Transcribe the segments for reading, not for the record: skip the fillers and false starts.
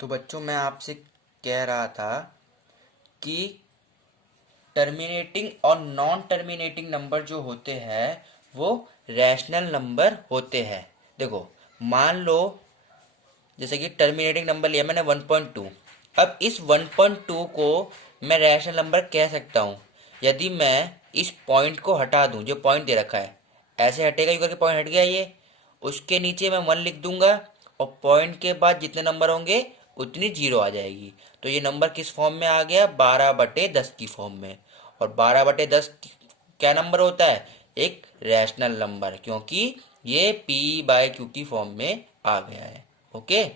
तो बच्चों मैं आपसे कह रहा था कि टर्मिनेटिंग और नॉन टर्मिनेटिंग नंबर जो होते हैं वो रैशनल नंबर होते हैं। देखो, मान लो जैसे कि टर्मिनेटिंग नंबर लिया मैंने 1.2। अब इस 1.2 को मैं रैशनल नंबर कह सकता हूँ यदि मैं इस पॉइंट को हटा दूँ। जो पॉइंट दे रखा है ऐसे हटेगा, यू करके पॉइंट हट गया ये। उसके नीचे मैं 1 लिख दूंगा और पॉइंट के बाद जितने नंबर होंगे उतनी जीरो आ जाएगी। तो ये नंबर किस फॉर्म में आ गया? 12/10 की फॉर्म में। और 12/10 क्या नंबर होता है? एक रैशनल नंबर, क्योंकि ये p/q की फॉर्म में आ गया है। ओके।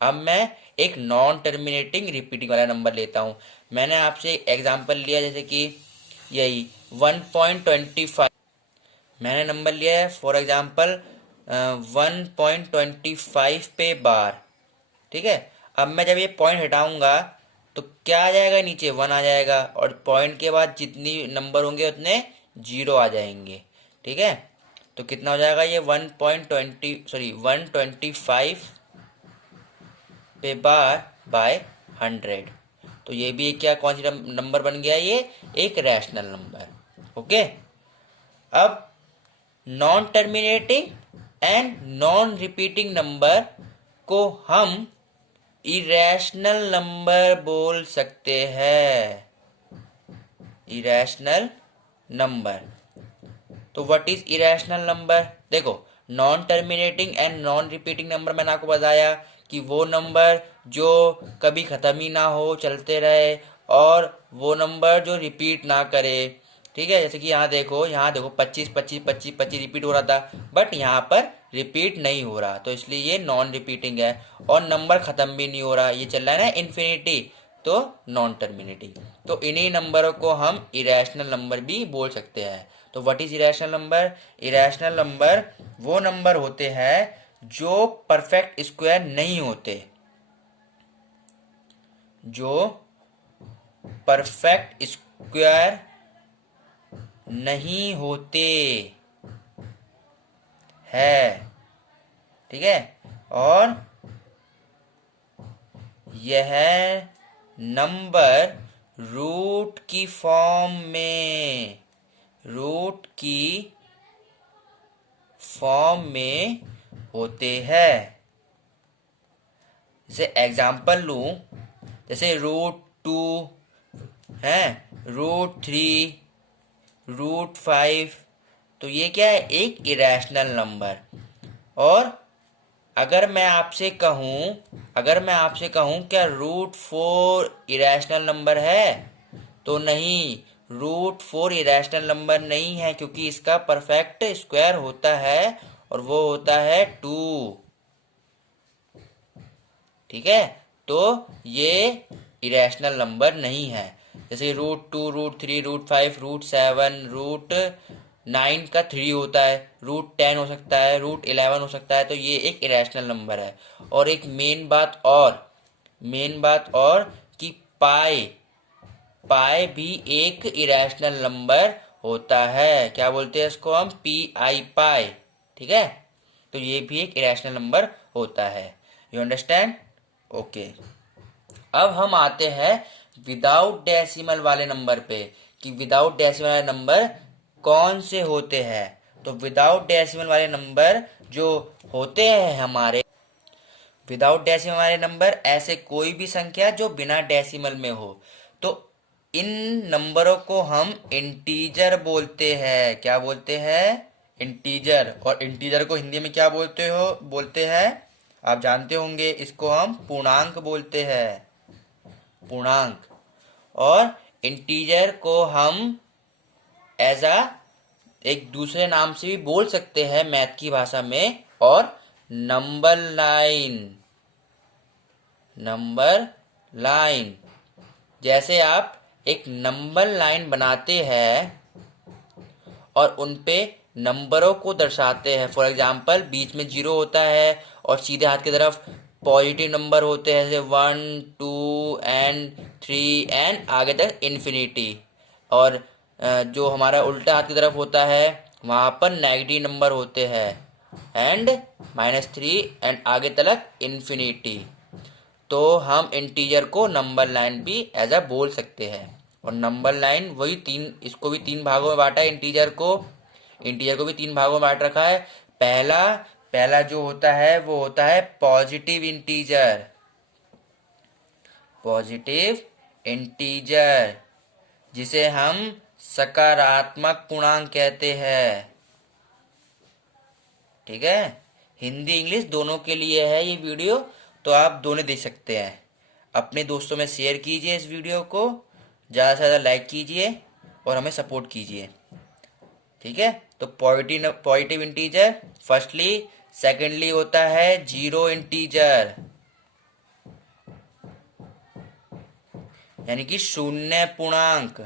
अब मैं एक नॉन टर्मिनेटिंग रिपीटिंग वाला नंबर लेता हूँ। मैंने आपसे एग्जांपल लिया जैसे कि यही 1.25। मैंने नंबर लिया है फॉर एग्जांपल 1.25 पे बार। ठीक है। अब मैं जब ये पॉइंट हटाऊंगा तो क्या आ जाएगा? नीचे 1 आ जाएगा और पॉइंट के बाद जितनी नंबर होंगे उतने जीरो आ जाएंगे। ठीक है। तो कितना हो जाएगा ये? 125 पे बार बाय 100। तो ये भी एक क्या, कौन सी नंबर बन गया? ये एक रैशनल नंबर। ओके। अब non terminating and non repeating number को हम इरेशनल नंबर बोल सकते हैं। Irrational number. तो व्हाट इज इरेशनल नंबर? देखो, non terminating and non repeating number मैंने आपको बताया कि वो नंबर जो कभी ख़त्म ही ना हो, चलते रहे, और वो नंबर जो रिपीट ना करे। ठीक है। जैसे कि यहाँ देखो 25 रिपीट हो रहा था, बट यहाँ पर रिपीट नहीं हो रहा, तो इसलिए ये नॉन रिपीटिंग है। और नंबर ख़त्म भी नहीं हो रहा, ये चल रहा है ना इन्फिनिटी, तो नॉन टर्मिनेटिंग। तो इन्हीं नंबरों को हम इरेशनल नंबर भी बोल सकते हैं। तो what is irrational number? Irrational number वो नंबर होते हैं जो परफेक्ट स्क्वायर नहीं होते। जो परफेक्ट स्क्वायर नहीं होते है। ठीक है। और यह नंबर रूट की फॉर्म में होते हैं। जैसे एग्जाम्पल लूं, जैसे √2 है, √3, √5। तो ये क्या है? एक इरेशनल नंबर। और अगर मैं आपसे कहूं क्या √4 इरेशनल नंबर है? तो नहीं, √4 इरेशनल नंबर नहीं है, क्योंकि इसका परफेक्ट स्क्वायर होता है और वो होता है 2। ठीक है। तो ये इरेशनल नंबर नहीं है। जैसे √2, √3, √5, √7, √9 का 3 होता है, √10 हो सकता है, √11 हो सकता है। तो ये एक इरेशनल नंबर है। और एक मेन बात और कि पाई भी एक इरेशनल नंबर होता है। क्या बोलते हैं इसको? हम PI, पाई। ठीक है। तो ये भी एक इरेशनल नंबर होता है। You understand? ओके। अब हम आते हैं विदाउट डेसिमल वाले नंबर पे, कि विदाउट डेसिमल वाले नंबर कौन से होते हैं। तो विदाउट डेसिमल वाले नंबर जो होते हैं हमारे, विदाउट डेसिमल वाले नंबर ऐसे कोई भी संख्या जो बिना डेसिमल में हो। तो इन नंबरों को हम इंटीजर बोलते हैं। क्या बोलते हैं? इंटीजर। और इंटीजर को हिंदी में क्या बोलते हैं? आप जानते होंगे, इसको हम पूर्णांक बोलते हैं। पूर्णांक। और इंटीजर को हम एज अ एक दूसरे नाम से भी बोल सकते हैं मैथ की भाषा में, और नंबर लाइन। जैसे आप एक नंबर लाइन बनाते हैं और उन पे नंबरों को दर्शाते हैं। फॉर एग्जाम्पल, बीच में 0 होता है और सीधे हाथ की तरफ पॉजिटिव नंबर होते हैं, जैसे 1, 2 एंड 3 एंड आगे तक इन्फिनिटी। और जो हमारा उल्टा हाथ की तरफ होता है वहाँ पर नेगेटिव नंबर होते हैं, एंड -3 एंड आगे तक इन्फिनिटी। तो हम इंटीजर को नंबर लाइन भी एज अ बोल सकते हैं। और नंबर लाइन वही तीन, इसको भी तीन भागों में बांटा है इंटीजर को भी तीन भागों में बांट रखा है। पहला पहला जो होता है वो होता है पॉजिटिव इंटीजर, जिसे हम सकारात्मक पूर्णांक कहते हैं। ठीक है, हिंदी इंग्लिश दोनों के लिए है ये वीडियो, तो आप दोनों देख सकते हैं। अपने दोस्तों में शेयर कीजिए इस वीडियो को, ज़्यादा से ज़्यादा लाइक कीजिए और हमें सपोर्ट कीजिए। ठीक है, तो पॉजिटिव इंटीजर फर्स्टली, सेकेंडली होता है जीरो इंटीजर, यानी कि शून्य पूर्णांक।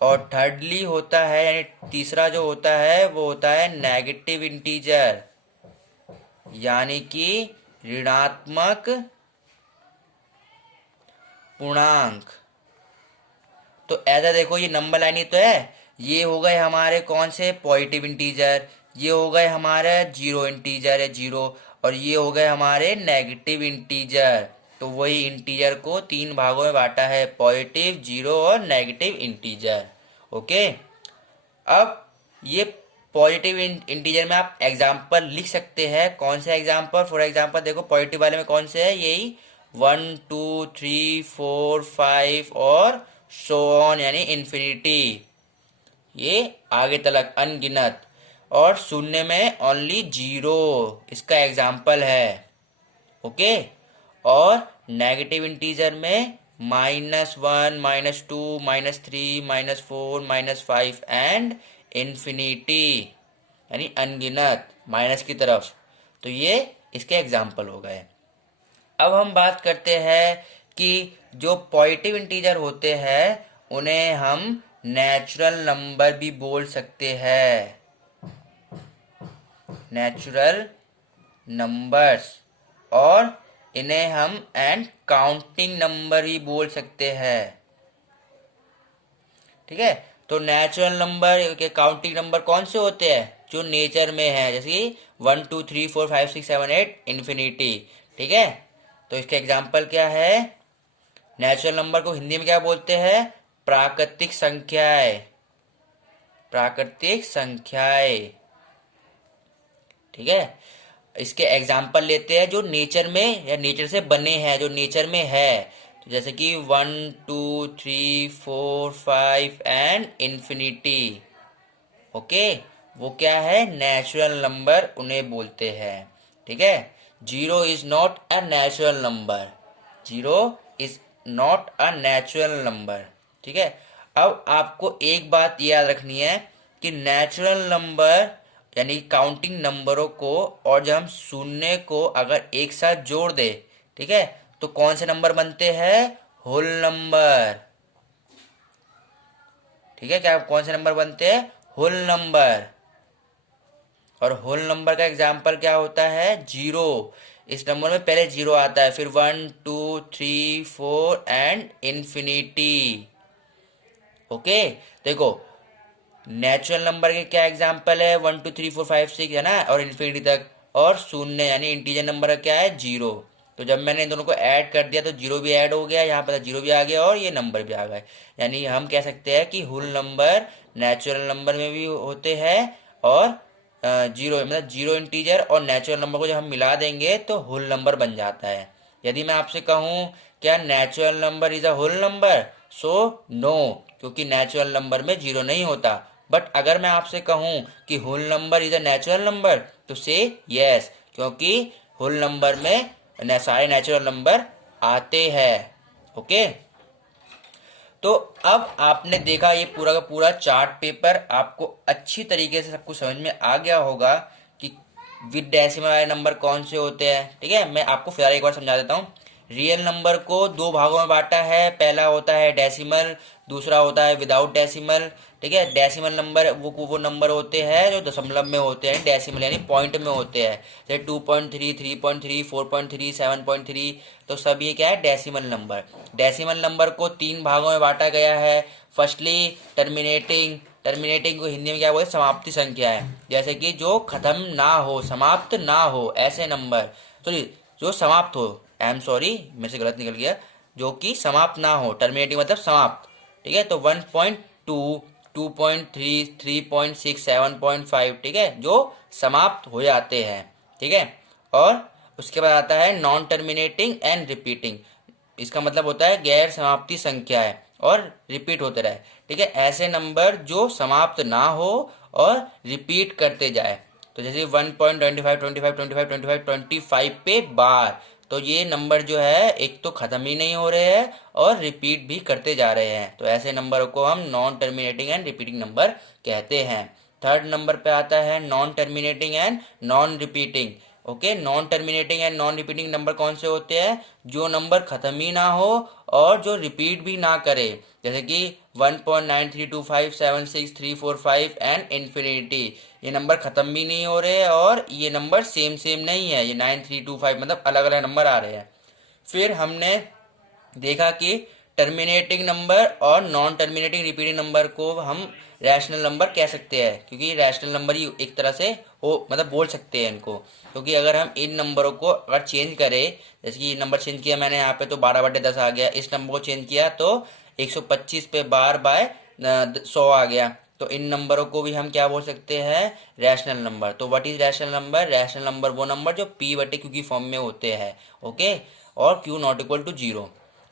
और थर्डली होता है, यानी तीसरा जो होता है वो होता है नेगेटिव इंटीजर, यानी कि ऋणात्मक पूर्णांक। तो ऐसा देखो, ये नंबर लाइन ही तो है, ये हो गए हमारे कौन से पॉजिटिव इंटीजर, ये हो गए हमारे जीरो इंटीजर है जीरो, और ये हो गए हमारे नेगेटिव इंटीजर। तो वही इंटीजर को तीन भागों में बांटा है, पॉजिटिव, जीरो और नेगेटिव इंटीजर। ओके, अब ये पॉजिटिव इंटीजर में आप एग्जाम्पल लिख सकते हैं। कौन से एग्जाम्पल? फॉर एग्जाम्पल देखो, पॉजिटिव वाले में कौन से है, यही 1 2 3 4 5 और सो ऑन, यानी इन्फिनिटी, ये आगे तक अनगिनत। और शून्य में ओनली जीरो, इसका एग्जाम्पल है। ओके, और नेगेटिव इंटीजर में -1 -2 -3 -4 -5 एंड इन्फिनिटी, यानी अनगिनत माइनस की तरफ। तो ये इसके एग्जाम्पल हो गए। अब हम बात करते हैं कि जो पॉजिटिव इंटीजर होते हैं उन्हें हम नेचुरल नंबर भी बोल सकते हैं, नेचुरल नंबर्स, और इन्हें हम एंड काउंटिंग नंबर ही बोल सकते हैं। ठीक है, तो नेचुरल नंबर के काउंटिंग नंबर कौन से होते हैं? जो नेचर में है, जैसे कि 1 2 3 4 5 6 7 8 इन्फिनिटी। ठीक है, तो इसके एग्जाम्पल क्या है? नेचुरल नंबर को हिंदी में क्या बोलते हैं? प्राकृतिक संख्याएं, प्राकृतिक संख्याएं। ठीक है, इसके एग्जाम्पल लेते हैं जो नेचर में या नेचर से बने हैं, जो नेचर में है। तो जैसे कि 1 2 3 4 5 एंड इन्फिनिटी। ओके, वो क्या है? नेचुरल नंबर उन्हें बोलते हैं। ठीक है, zero is not a natural number, zero is not a natural number. ठीक है, अब आपको एक बात याद रखनी है कि नेचुरल नंबर यानी काउंटिंग नंबरों को, और जब हम शून्य को अगर एक साथ जोड़ दे, ठीक है, तो कौन से नंबर बनते हैं? Whole number. ठीक है, क्या कौन से नंबर बनते हैं? Whole number. और होल नंबर का एग्जाम्पल क्या होता है? जीरो। इस नंबर में पहले जीरो आता है, फिर 1 2 3 4 एंड इन्फिनिटी। ओके, देखो नेचुरल नंबर के क्या एग्जाम्पल है? 1 2 3 4 5 6 है ना, और इन्फिनिटी तक। और शून्य यानी इंटीजर नंबर का क्या है? जीरो। तो जब मैंने इन दोनों को ऐड कर दिया तो जीरो भी ऐड हो गया, यहाँ पर जीरो भी आ गया और ये नंबर भी आ गए। यानी हम कह सकते हैं कि होल नंबर नेचुरल नंबर में भी होते हैं, और जीरो मतलब जीरो इंटीजर और नेचुरल नंबर को जब हम मिला देंगे तो होल नंबर बन जाता है। यदि मैं आपसे कहूँ क्या natural number is a whole number, so no, क्योंकि नेचुरल नंबर में जीरो नहीं होता। बट अगर मैं आपसे कहूं कि whole number is a natural number, तो से यस, क्योंकि होल नंबर में सारे नेचुरल नंबर आते हैं। ओके, तो अब आपने देखा ये पूरा का पूरा चार्ट पेपर, आपको अच्छी तरीके से सब कुछ समझ में आ गया होगा कि विद डेसिमल वाले नंबर कौन से होते हैं। ठीक है, मैं आपको फिर एक बार समझा देता हूँ। रियल नंबर को दो भागों में बांटा है, पहला होता है डेसिमल, दूसरा होता है विदाउट डेसिमल। ठीक है, डेसिमल नंबर वो नंबर होते हैं जो दशमलव में होते हैं, डेसिमल यानी पॉइंट में होते हैं, जैसे 2.3 3.3 4.3 7.3, तो सब ये क्या है? Decimal number. डेसिमल नंबर को तीन भागों में बांटा गया है। फर्स्टली टर्मिनेटिंग को हिंदी में क्या बोलते हैं, समाप्ति संख्या है। जैसे कि जो खत्म ना हो, समाप्त ना हो ऐसे नंबर, सॉरी जो समाप्त हो, आई एम सॉरी मेरे से गलत निकल गया, जो कि समाप्त ना हो, टर्मिनेटिंग मतलब समाप्त, ठीक है। तो 1.2, 2.3, 3.6, 7.5, ठीक है, जो समाप्त हो जाते हैं, ठीक है। और उसके बाद आता है नॉन टर्मिनेटिंग एंड रिपीटिंग। इसका मतलब होता है गैर समाप्ति संख्या है और रिपीट होते रहे, ठीक है। ऐसे नंबर जो समाप्त ना हो और रिपीट करते जाए। तो जैसे 1.25, 25, 25, 25, 25 पे बार, तो ये नंबर जो है एक तो ख़त्म ही नहीं हो रहे हैं और रिपीट भी करते जा रहे हैं, तो ऐसे नंबर को हम non terminating and repeating number कहते हैं। थर्ड नंबर पे आता है non terminating and non repeating. Okay, non terminating and non repeating number कौन से होते हैं, जो नंबर खत्म ही ना हो और जो रिपीट भी ना करे। जैसे कि 1.93257635 एंड इन्फिनिटी, ये नंबर खत्म भी नहीं हो रहे और ये नंबर सेम सेम नहीं है, ये 9325 मतलब अलग अलग नंबर आ रहे हैं। फिर हमने देखा कि टर्मिनेटिंग नंबर और नॉन टर्मिनेटिंग रिपीटिंग नंबर को हम रैशनल नंबर कह सकते हैं, क्योंकि रैशनल नंबर ही एक तरह से हो, मतलब बोल सकते हैं इनको। क्योंकि अगर हम इन नंबरों को अगर चेंज करें, जैसे कि नंबर चेंज किया मैंने यहाँ पे तो 12/10 आ गया, इस नंबर को चेंज किया तो 125 पे बार बाय 100 आ गया, तो इन नंबरों को भी हम क्या बोल सकते हैं, रैशनल नंबर। तो what is rational number, rational number वो नंबर जो p बटे q की फॉर्म में होते हैं, ओके, और q नॉट इक्वल टू 0।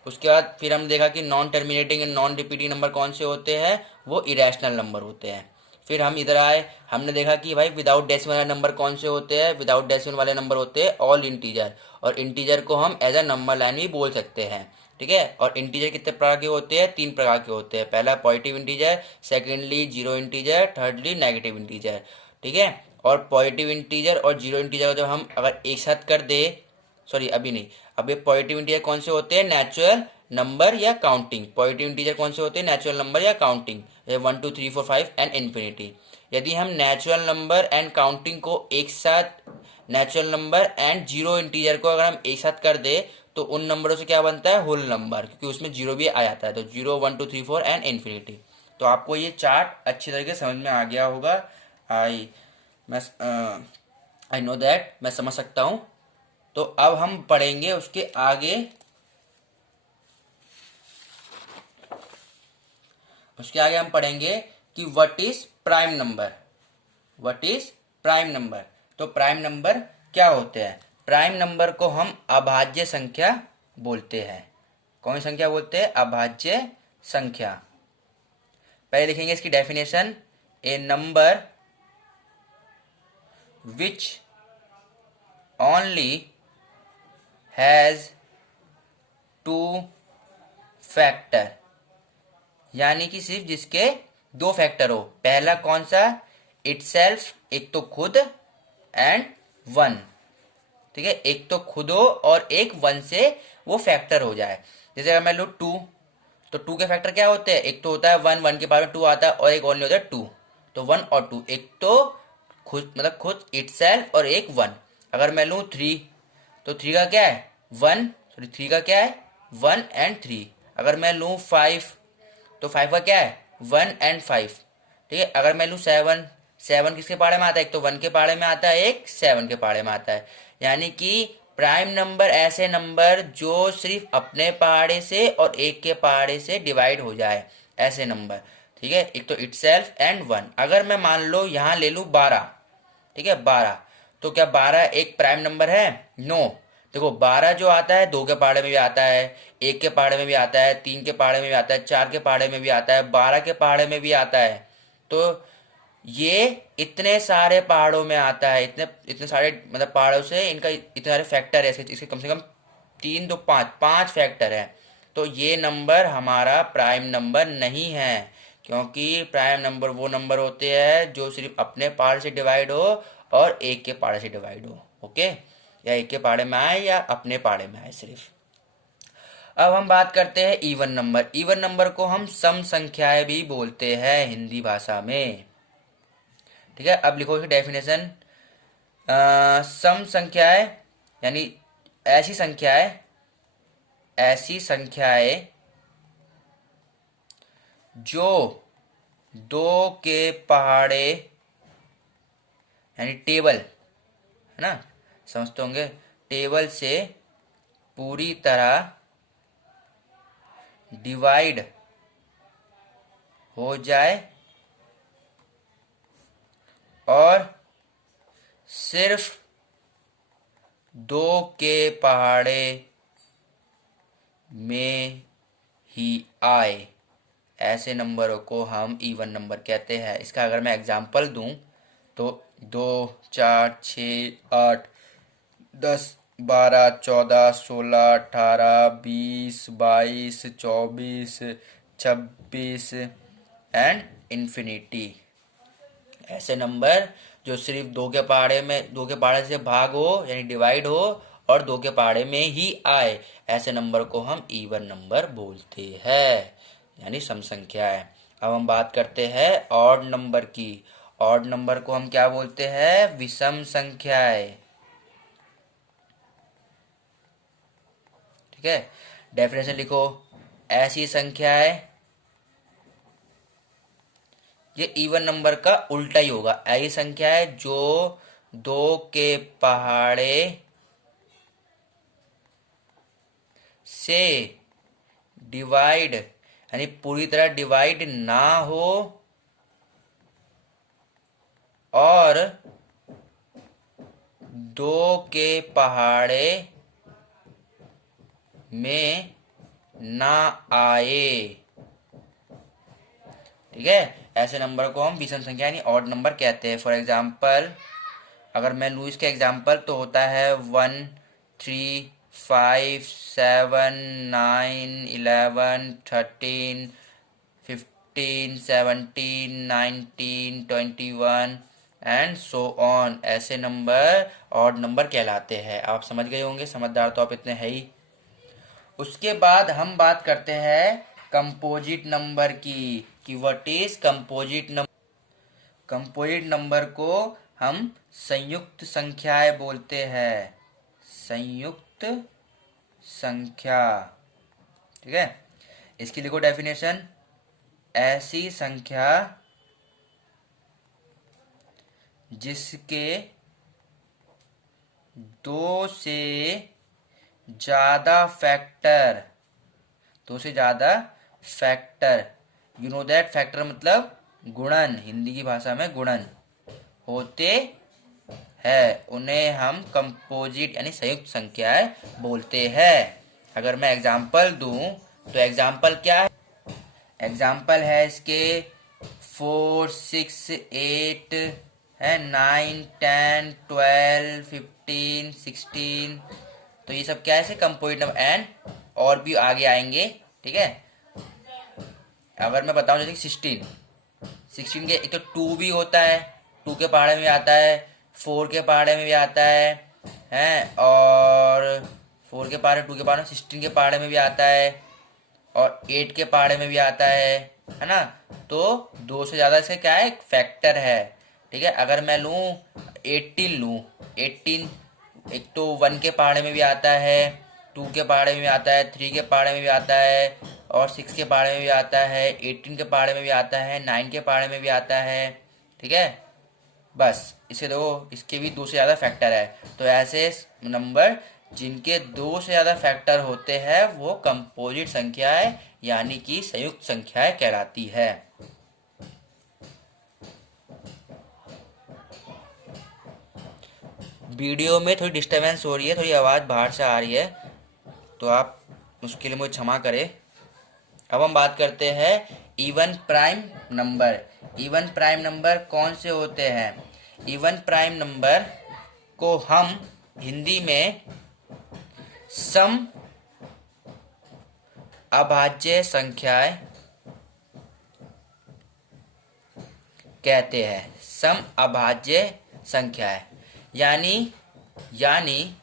उसके बाद फिर हम देखा कि non terminating and non repeating number कौन से होते हैं, वो इरेशनल नंबर होते हैं। फिर हम इधर आए, हमने देखा कि भाई विदाउट डेसिमल वाले नंबर कौन से होते हैं, विदाउट डेसिमल वाले नंबर होते हैं ऑल इंटीजर, और इंटीजर को हम एज अ नंबर लाइन भी बोल सकते हैं, ठीक है। और इंटीजर कितने प्रकार के होते हैं, 3 प्रकार के होते हैं। पहला positive integer, secondly zero integer, thirdly negative integer, ठीक है। और पॉजिटिव इंटीजर और जीरो इंटीजर को जब हम अगर एक साथ कर दे, सॉरी अभी नहीं, अब ये पॉजिटिव इंटीजर कौन से होते हैं, नेचुरल नंबर या काउंटिंग। पॉजिटिव इंटीजर कौन से होते हैं, नेचुरल नंबर या काउंटिंग, 1, 2, 3, 4, 5 एंड इन्फिनिटी। यदि हम नेचुरल नंबर एंड काउंटिंग को एक साथ, natural number and zero integer को अगर हम एक साथ कर दे, तो उन नंबरों से क्या बनता है, होल नंबर, क्योंकि उसमें जीरो भी आ जाता है। तो 0, 1, 2, 3, 4 एंड इन्फिनिटी। तो आपको ये चार्ट अच्छी तरीके से समझ में आ गया होगा। आई मैं आई नो दैट, मैं समझ सकता हूँ। तो अब हम पढ़ेंगे उसके आगे, हम पढ़ेंगे कि what is prime number, what is prime number. तो प्राइम नंबर क्या होते हैं, प्राइम नंबर को हम अभाज्य संख्या बोलते हैं। कौन सी संख्या बोलते हैं, अभाज्य संख्या। पहले लिखेंगे इसकी definition, A number which only has 2 factor, यानी कि सिर्फ जिसके 2 फैक्टर हो। पहला कौन सा, इटसेल्फ, एक तो खुद, एंड 1, ठीक है, एक तो खुद हो और एक 1 से वो फैक्टर हो जाए। जैसे अगर मैं लूँ 2, तो 2 के फैक्टर क्या होते हैं, एक तो होता है 1, 1 के बाद में 2 आता है, और एक ओनली होता है 2। तो 1 और 2, एक तो खुद मतलब खुद इटसेल्फ और एक 1। अगर मैं लूँ 3, तो 3 का क्या है 1, सॉरी 3 का क्या है 1 एंड 3। अगर मैं लूँ 5, तो 5 का क्या है 1 एंड 5, ठीक है। अगर मैं लूँ 7, 7 किसके पहाड़े में आता है, एक तो 1 के पहाड़े में आता है, एक 7 के पहाड़े में आता है। यानी कि प्राइम नंबर ऐसे नंबर जो सिर्फ अपने पहाड़े से और एक के पहाड़े से डिवाइड हो जाए, ऐसे नंबर, ठीक है। एक तो इटसेल्फ एंड 1। अगर मैं मान लो यहाँ ले लूँ 12, ठीक है 12, तो क्या 12 एक प्राइम नंबर है, नो। देखो 12 जो आता है 2 के पहाड़े में भी आता है, 1 के पहाड़े में भी आता है, 3 के पहाड़े में भी आता है, 4 के पहाड़े में भी आता है, 12 के पहाड़े में भी आता है। तो ये इतने सारे पहाड़ों में आता है, इतने इतने सारे मतलब पहाड़ों से इनका इतने सारे फैक्टर है, इसके कम से कम 3 तो 5 फैक्टर है। तो ये नंबर हमारा प्राइम नंबर नहीं है, क्योंकि प्राइम नंबर वो नंबर होते हैं जो सिर्फ अपने पहाड़ से डिवाइड हो और एक के पहाड़े से डिवाइड हो, ओके, या एक के पहाड़े में आए या अपने पहाड़े में आए सिर्फ। अब हम बात करते हैं इवन नंबर। इवन नंबर को हम सम संख्याएं भी बोलते हैं हिंदी भाषा में, ठीक है। अब लिखो इसकी डेफिनेशन, सम संख्याएं यानी ऐसी संख्याएं, ऐसी संख्याएं जो दो के पहाड़े यानी टेबल, है ना, समझते होंगे, टेबल से पूरी तरह डिवाइड हो जाए और सिर्फ दो के पहाड़े में ही आए, ऐसे नंबरों को हम इवन नंबर कहते हैं। इसका अगर मैं एग्जांपल दूं तो 2, 4, 6, 8, 10, 12, 14, 15, 16, 17, 18, 19, 20, 21, 22, 23, 24 एंड इन्फिनिटी। ऐसे नंबर जो सिर्फ दो के पहाड़े से भाग हो यानी डिवाइड हो और दो के पहाड़े में ही आए, ऐसे नंबर को हम इवन नंबर बोलते हैं, यानी सम संख्या है। अब हम बात करते हैं ऑड नंबर की। ऑड नंबर को हम क्या बोलते हैं? विषम संख्याएं। ठीक है, डेफिनेशन लिखो। ऐसी संख्याएं, ये इवन नंबर का उल्टा ही होगा। ऐसी संख्या है जो दो के पहाड़े से डिवाइड यानी पूरी तरह डिवाइड ना हो और दो के पहाड़े में ना आए। ठीक है, ऐसे नंबर को हम विषम संख्या यानी ऑड नंबर कहते हैं। फॉर एग्जाम्पल अगर मैं लूँ इसके एग्जाम्पल तो होता है 1, 3, 5, 7, 9, 11, 13, 15, 17, 19, 21 एंड सो ऑन। ऐसे नंबर ऑड नंबर कहलाते हैं। आप समझ गए होंगे, समझदार तो आप इतने है ही। उसके बाद हम बात करते हैं कंपोजिट नंबर की कि what is composite number. Composite number को हम संयुक्त संख्याएं बोलते हैं, संयुक्त संख्या। ठीक है, इसकी लिखो डेफिनेशन। ऐसी संख्या जिसके दो से ज्यादा फैक्टर, दो से ज्यादा factor, you know that, factor मतलब गुणन, हिंदी की भाषा में गुणन होते हैं, उन्हें हम कंपोजिट यानी संयुक्त संख्याएं बोलते हैं। अगर मैं एग्जांपल दूं तो एग्जांपल क्या है? एग्जाम्पल है इसके 4, 6, 8 है, 9, 10, 12, 15, 16। तो ये सब क्या है? कंपोजिट नंबर एंड और भी आगे आएंगे। ठीक है, अगर मैं बताऊं जैसे 16 के एक तो 2 भी होता है, 2 के पहाड़े में भी आता है, 4 के पहाड़े में भी आता है और 4 के पहाड़े, 2 के पहाड़े, 16 के पहाड़े में भी आता है और 8 के पहाड़े में भी आता है ना। तो दो से ज्यादा इसका क्या है? फैक्टर है। ठीक है, अगर मैं लूँ 18 लूँ, 18 एक तो 1 के पहाड़े में भी आता है, 2 के पहाड़े में भी आता है, 3 के पहाड़े में भी आता है और 6 के पहाड़े में भी आता है, 18 के पहाड़े में भी आता है, 9 के पहाड़े में भी आता है। ठीक है, बस इसे दो, इसके भी दो से ज़्यादा फैक्टर है। तो ऐसे नंबर जिनके दो से ज़्यादा फैक्टर होते हैं वो कंपोजिट संख्याएं यानी कि संयुक्त संख्याएं कहलाती है। वीडियो में थोड़ी डिस्टरबेंस हो रही है, थोड़ी आवाज़ बाहर से आ रही है, तो आप उसके लिए मुझे क्षमा करें। अब हम बात करते हैं even prime number. Even prime number कौन से होते हैं? इवन प्राइम नंबर को हम हिंदी में सम अभाज्य संख्याएं कहते हैं। सम अभाज्य संख्याएं यानी यानी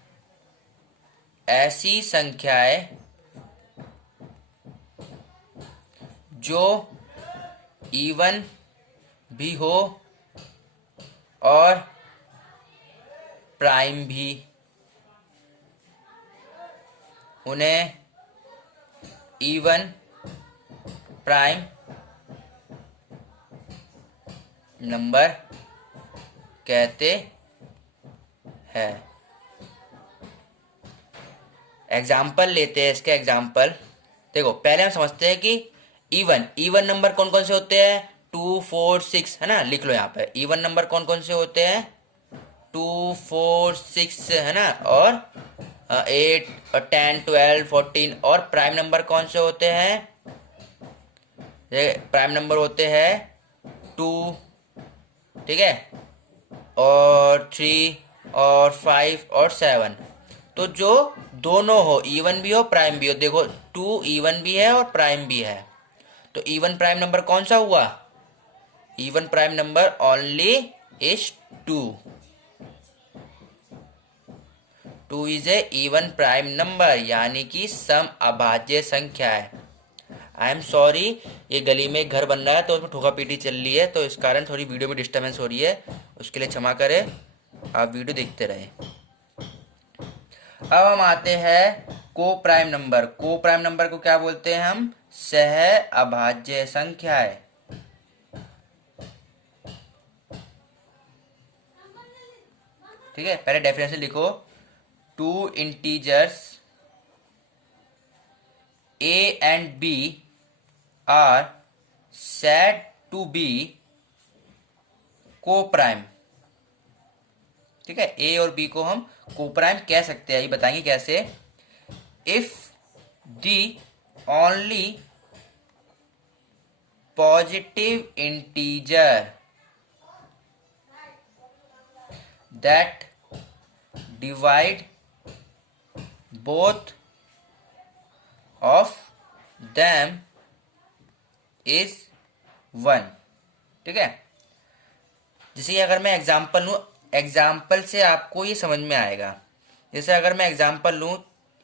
ऐसी संख्याएं जो इवन भी हो और प्राइम भी, उन्हें इवन प्राइम नंबर कहते हैं। एग्जाम्पल लेते हैं इसके एग्जाम्पल। देखो पहले हम समझते हैं कि इवन इवन नंबर कौन कौन से होते हैं, 2 4 6 है ना, लिख लो यहाँ पे इवन नंबर कौन कौन से होते हैं, 2 4 6 है ना, और 8 और 10 12 14। और प्राइम नंबर कौन से होते हैं, प्राइम नंबर होते हैं 2, ठीक है, और 3 और 5 और 7। तो जो दोनों हो, इवन भी हो प्राइम भी हो, देखो 2 इवन भी है और प्राइम भी है, तो इवन प्राइम नंबर कौन सा हुआ, even prime number only is 2। 2 is a even prime number, यानी कि सम अभाज्य संख्या है। आई एम सॉरी, ये गली में एक घर बन रहा है तो उसमें ठोका पीटी चल रही है, तो इस कारण थोड़ी वीडियो में डिस्टर्बेंस हो रही है, उसके लिए क्षमा करें, आप वीडियो देखते रहें। अब हम आते हैं को प्राइम नंबर। को प्राइम नंबर को क्या बोलते हैं हम, सह अभाज्य संख्या है। ठीक है, पहले डेफिनेशन लिखो, 2 integers a and b are said to be co-prime। ठीक है, a और b को हम co-prime कह सकते हैं, ये बताएंगे कैसे। if the only positive integer that divide both of them is 1। ठीक है, जैसे अगर मैं एग्जाम्पल लूँ, एग्जाम्पल से आपको ये समझ में आएगा। जैसे अगर मैं एग्जाम्पल लूँ,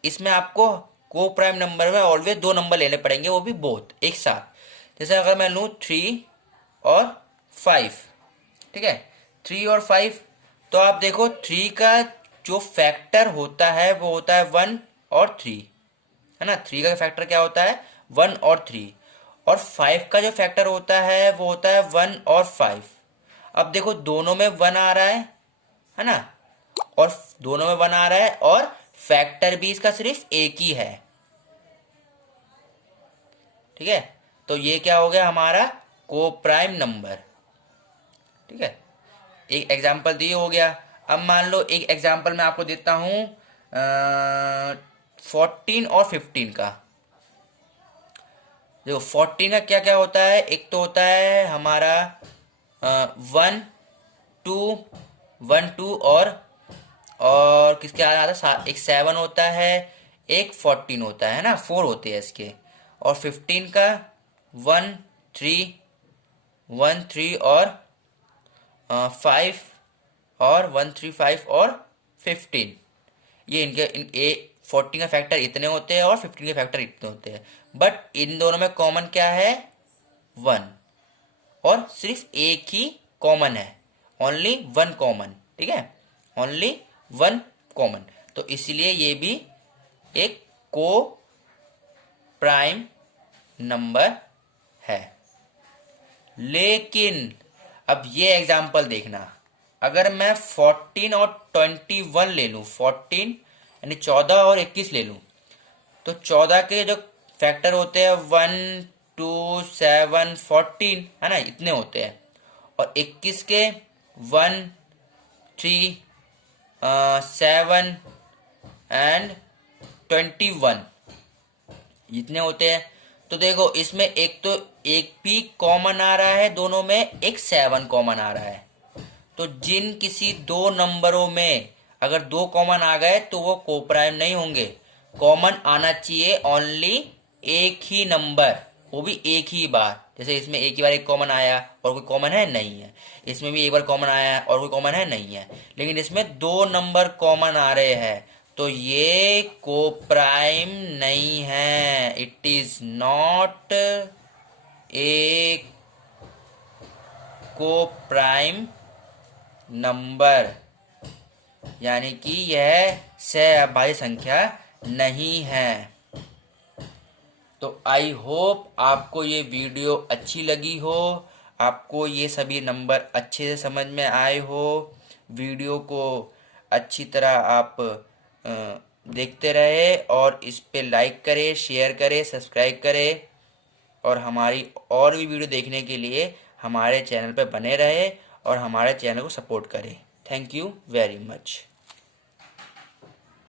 इसमें आपको को प्राइम नंबर में ऑलवेज 2 नंबर लेने पड़ेंगे, वो भी बोथ एक साथ। जैसे अगर मैं लूँ 3 और 5, ठीक है, 3 और 5, तो आप देखो 3 का जो फैक्टर होता है वो होता है 1 और 3, है ना। 3 का फैक्टर क्या होता है, 1 और 3। और 5 का जो फैक्टर होता है वो होता है 1 और 5। अब देखो दोनों में 1 आ रहा है ना, और दोनों में 1 आ रहा है, और फैक्टर भी इसका सिर्फ एक ही है। ठीक है, तो ये क्या हो गया हमारा को प्राइम नंबर। ठीक है, एक एग्जाम्पल दिए हो गया। अब मान लो एक एग्जाम्पल मैं आपको देता हूं 14 और 15 का। देखो 14 का क्या क्या होता है, एक तो होता है हमारा 1 2 1 2, और किसके आ रहा था, एक 7 होता है, एक 14 होता है ना, 4 होते हैं इसके। और 15 का 1 3 1 3 और 5 और 1 3 5 और 15। ये इनके 14 का फैक्टर इतने होते हैं और 15 के फैक्टर इतने होते हैं, बट इन दोनों में कॉमन क्या है, 1, और सिर्फ एक ही कॉमन है, ओनली 1 कॉमन। ठीक है, ओनली 1 कॉमन, तो इसलिए ये भी एक को प्राइम नंबर है। लेकिन अब ये एग्जाम्पल देखना, अगर मैं 14 और 21 ले लूँ, 14 यानी 14 और 21 ले लूँ, तो 14 के जो फैक्टर होते हैं 1 2 7 14, है ना, इतने होते हैं। और 21 के 1 3 7 एंड 21 इतने होते हैं। तो देखो इसमें एक तो एक भी कॉमन आ रहा है दोनों में, एक 7 कॉमन आ रहा है। तो जिन किसी दो नंबरों में अगर 2 कॉमन आ गए तो वो कोप्राइम नहीं होंगे। कॉमन आना चाहिए ओनली एक ही नंबर, वो भी एक ही बार। जैसे इसमें एक ही बार एक कॉमन आया और कोई कॉमन है नहीं है, इसमें भी एक बार कॉमन आया और कोई कॉमन है नहीं है, लेकिन इसमें 2 नंबर कॉमन आ रहे हैं, तो ये कोप्राइम नहीं है। It is not a coprime number, यानी कि यह सहअभाज्य संख्या नहीं है। तो आई होप आपको ये वीडियो अच्छी लगी हो। आपको ये सभी नंबर अच्छे से समझ में आए हो। वीडियो को अच्छी तरह आप देखते रहे और इस पे लाइक करें, शेयर करें, सब्सक्राइब करें और हमारी और भी वीडियो देखने के लिए हमारे चैनल पर बने रहे और हमारे चैनल को सपोर्ट करें। Thank you very much.